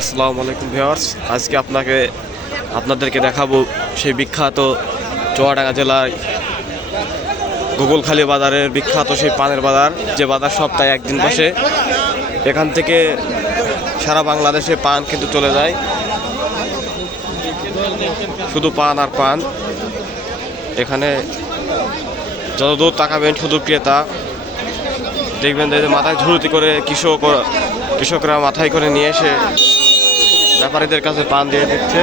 আসসালামু আলাইকুম ভিউয়ার্স। আজকে আপনাকে, আপনাদেরকে দেখাবো সেই বিখ্যাত চুয়াডাঙ্গা জেলায় গুগলখালি বাজারের বিখ্যাত সেই পানের বাজার, যে বাজার সপ্তাহে একদিন বসে। এখান থেকে সারা বাংলাদেশে পান কিন্তু চলে যায়। শুধু পান আর পান। এখানে যত দূর তাকাবেন শুধু ক্রেতা, দেখবেন যে মাথায় ঝুড়িতে করে কৃষক, কৃষকরা মাথায় করে নিয়ে এসে ব্যাপারীদের কাছে পান দিয়ে দিচ্ছে।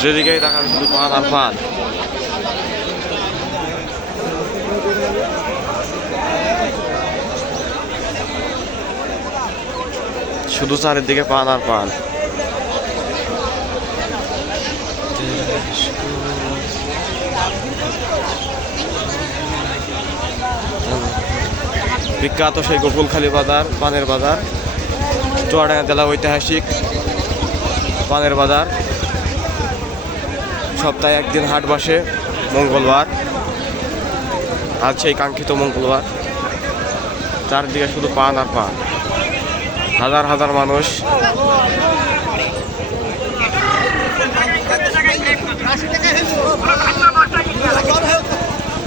যেদিকেই তাকাবে শুধু পান আর পান। শুধু চারিদিকে পান আর পান। বিখ্যাত সেই গোকুলখালী বাজার, পানের বাজার। চুয়াডাঙ্গা জেলা ঐতিহাসিক। পানের বাজার। সপ্তাহে একদিন হাট বসে মঙ্গলবার। আজ সেই কাঙ্ক্ষিত মঙ্গলবার। চারদিকে শুধু পান আর পান। হাজার হাজার মানুষ।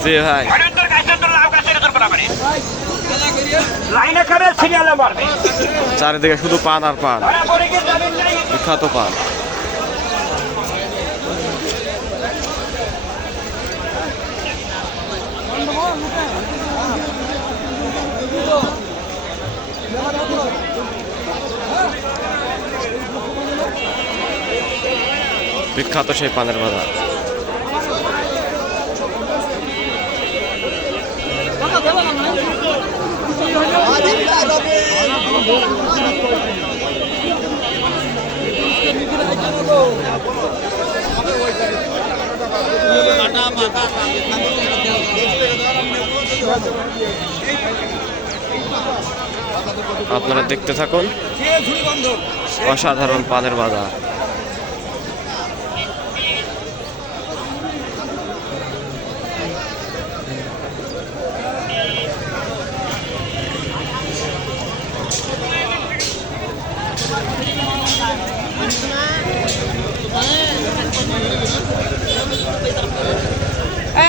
জি ভাই। চারিদিকে শুধু পান আর পান। বিখ্যাত পান বিখ্যাত সেই পানের বাজার আপনারা দেখতে থাকুন। অসাধারণ পানের বাজার।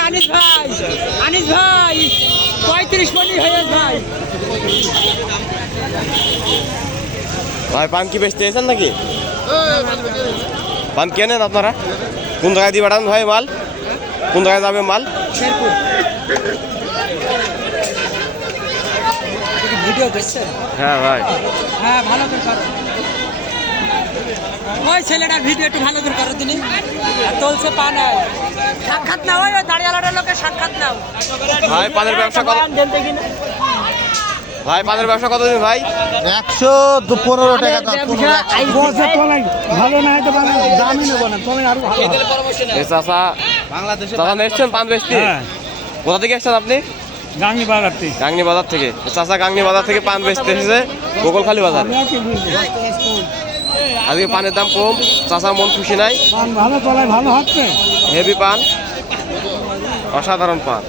আনিস ভাই আনিস ভাই পঁয়ত্রিশ মিনিট হয়ে ভাই। ভাই পান কি বেচতে এসেছেন নাকি? পান কেনেন আপনারা? কোন জায়গায় দিয়ে পাঠান ভাই মাল? কোন জায়গায় যাবে মাল? হ্যাঁ ভাই। হ্যাঁ ভালো করো ওই ছেলেটার ভিডিও একটু ভালো করে করো তিনি। আর তোলছে পা নাই সাক্ষাৎ নাও ওই ওই দাঁড়িয়ালাটার লোকের সাক্ষাৎ নাও। ভাই পানের ব্যবসা কত ভাই পানের ব্যবসা কতদিন ভাই? একশো দু- পনেরো টাকা ভালো না হয়তো দামই নেব না। তুমি আরও ভালো। এ চাচা চাচা এসছেন পান বেচতে হ্যাঁ। কোথা থেকে এসছেন আপনি? গাঙ্গি বাগাতে গাংনি বাজার থেকে। চাচা গাংনি বাজার থেকে পান বেচতে এসেছে। গোকুলখালি বাজার। আজকে পানের দাম কম চাষার মন খুশি নাই। পান ভালো চলায় ভালো হচ্ছে হেভি পান অসাধারণ পান।